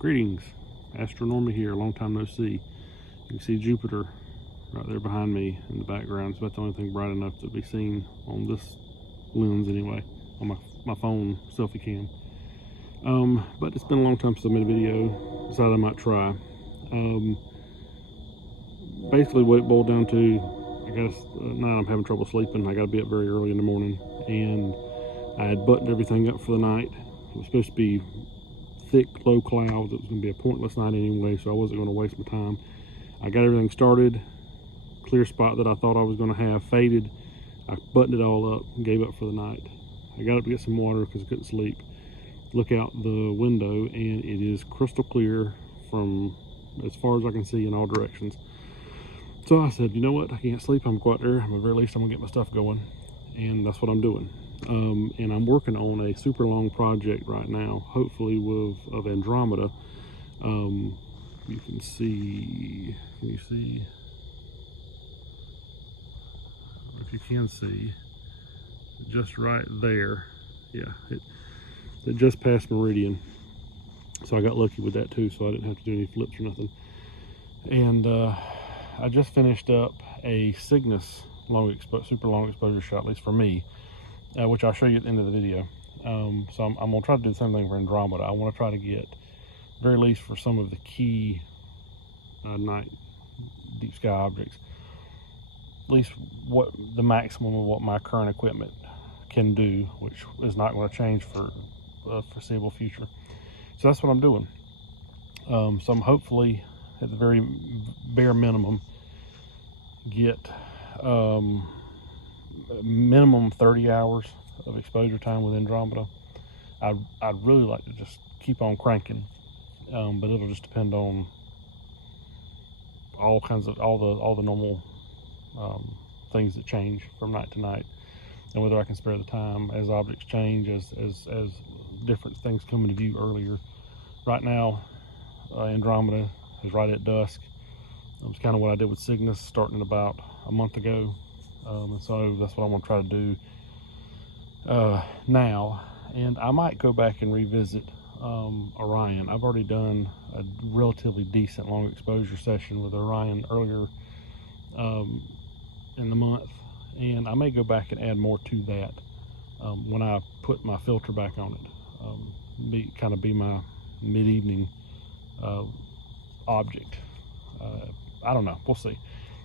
Greetings, Astronormy here, long time no see. You can see Jupiter right there behind me in the background. It's about the only thing bright enough to be seen on this lens anyway, on my phone selfie cam. But it's been a long time since I made a video. Decided I might try. Basically what it boiled down to, I guess now I'm having trouble sleeping. I gotta be up very early in the morning, and I had buttoned everything up for the night. It was supposed to be thick, low clouds. It was going to be a pointless night anyway, so I wasn't going to waste my time. I got everything started. Clear spot that I thought I was going to have faded. I buttoned it all up and gave up for the night. I got up to get some water because I couldn't sleep. Look out the window, and it is crystal clear from as far as I can see in all directions. So I said, you know what, I can't sleep. I'm going to go out there. At the very least, I'm going to get my stuff going, and that's what I'm doing. And I'm working on a super long project right now, hopefully of Andromeda. You can see, if you can see, just right there, yeah, it just passed meridian, so I got lucky with that too, so I didn't have to do any flips or nothing. And I just finished up a Cygnus super long exposure shot, at least for me, which I'll show you at the end of the video. So I'm going to try to do the same thing for Andromeda. I want to try to get, very least for some of the key night deep sky objects, at least what the maximum of what my current equipment can do, which is not going to change for the foreseeable future. So that's what I'm doing. So I'm hopefully, at the very bare minimum, get minimum 30 hours of exposure time with Andromeda. I'd really like to just keep on cranking, but it'll just depend on all the normal things that change from night to night, and whether I can spare the time as objects change, as different things come into view earlier. Right now, Andromeda is right at dusk. It's kind of what I did with Cygnus, starting about a month ago. And so that's what I'm going to try to do now. And I might go back and revisit Orion. I've already done a relatively decent long exposure session with Orion earlier in the month, and I may go back and add more to that when I put my filter back on it. Kind of be my mid-evening object. I don't know, we'll see.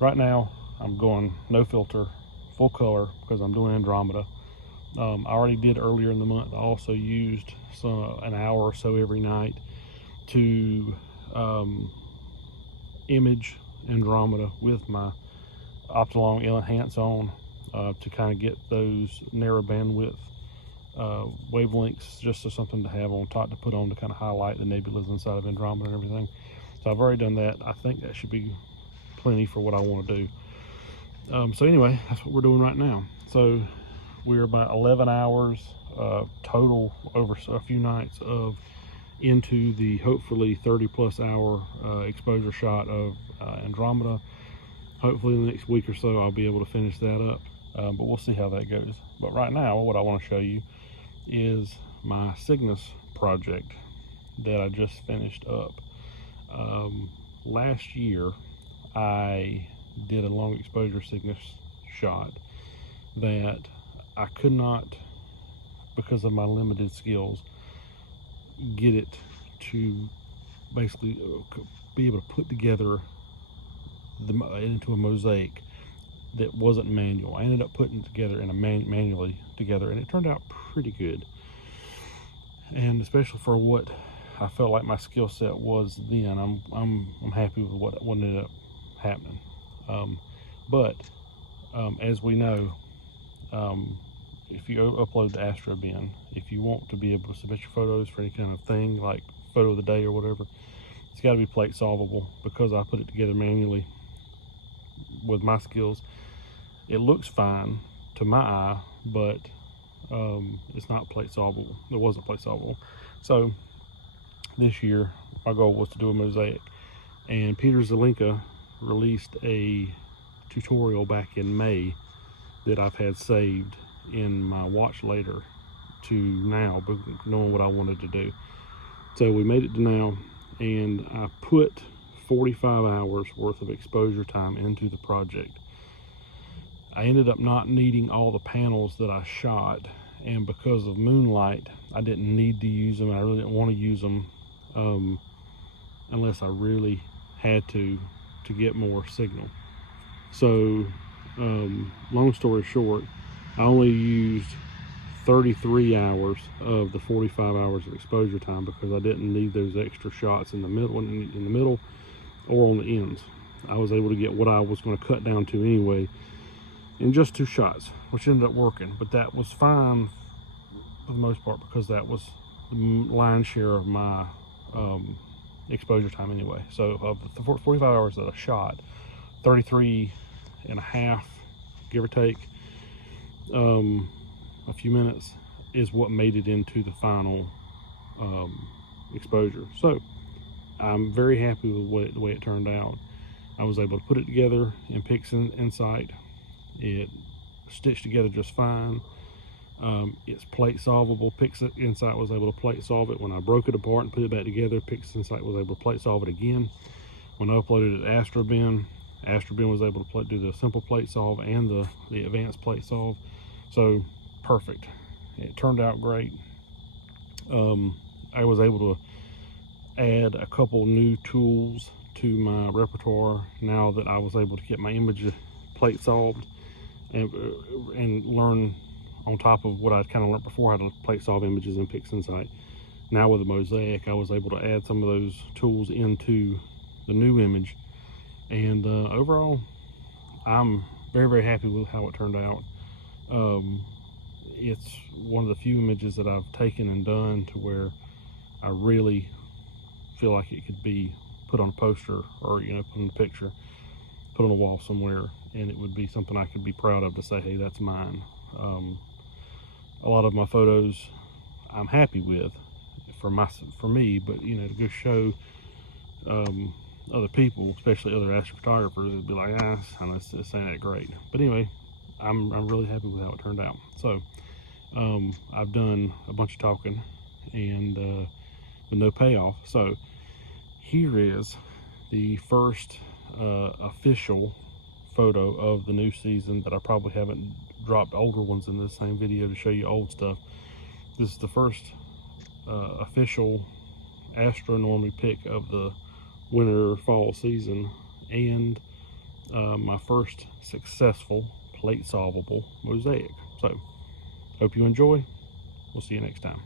Right now I'm going no filter, full color, because I'm doing Andromeda. I already did earlier in the month. I also used an hour or so every night to image Andromeda with my Optilong Enhance on, to kind of get those narrow bandwidth wavelengths, just as something to have on top to put on to kind of highlight the nebulas inside of Andromeda and everything. So I've already done that. I think that should be plenty for what I want to do. So anyway, that's what we're doing right now. So we're about 11 hours total over a few nights of into the hopefully 30+ hour exposure shot of Andromeda. Hopefully in the next week or so I'll be able to finish that up, but we'll see how that goes. But right now what I want to show you is my Cygnus project that I just finished up. Last year I did a long exposure Cygnus shot that I could not, because of my limited skills, get it to basically be able to put together into a mosaic that wasn't manual. I ended up putting it together in a manually together, and it turned out pretty good, and especially for what I felt like my skill set was then, I'm happy with what ended up happening. But as we know, if you upload to AstroBin, if you want to be able to submit your photos for any kind of thing like photo of the day or whatever, it's got to be plate solvable. Because I put it together manually with my skills, it looks fine to my eye, but it's not plate solvable. It wasn't plate solvable. So this year my goal was to do a mosaic, and Peter Zelinka released a tutorial back in May that I've had saved in my watch later to now, but knowing what I wanted to do. So we made it to now. and I put 45 hours worth of exposure time into the project. I ended up not needing all the panels that I shot, and because of moonlight, I didn't need to use them. I really didn't want to use them unless I really had to get more signal. So long story short, I only used 33 hours of the 45 hours of exposure time because I didn't need those extra shots in the middle or on the ends. I was able to get what I was going to cut down to anyway in just 2 shots, which ended up working. But that was fine for the most part because that was the lion's share of my exposure time anyway. So of the 45 hours that I shot, 33 and a half, give or take, a few minutes is what made it into the final exposure. So I'm very happy with the way it turned out. I was able to put it together in PixInsight. It stitched together just fine. It's plate solvable. PixInsight was able to plate solve it. When I broke it apart and put it back together, PixInsight was able to plate solve it again. When I uploaded it to Astrobin was able to do the simple plate solve and the advanced plate solve. So perfect. It turned out great. I was able to add a couple new tools to my repertoire now that I was able to get my image plate solved and learn on top of what I'd kind of learned before how to plate solve images in PixInsight. Now with the Mosaic, I was able to add some of those tools into the new image, and overall I'm very, very happy with how it turned out. It's one of the few images that I've taken and done to where I really feel like it could be put on a poster, or put in a picture, put on a wall somewhere, and it would be something I could be proud of to say, hey, that's mine. A lot of my photos I'm happy with for me, but to go show other people, especially other astrophotographers, it'd be like, I know this ain't that great. But anyway, I'm really happy with how it turned out. So I've done a bunch of talking and with no payoff. So here is the first official photo of the new season that I probably haven't dropped older ones in the same video to show you old stuff. This is the first official Astronormy pic of the winter fall season, and my first successful plate solvable mosaic. So hope you enjoy. We'll see you next time.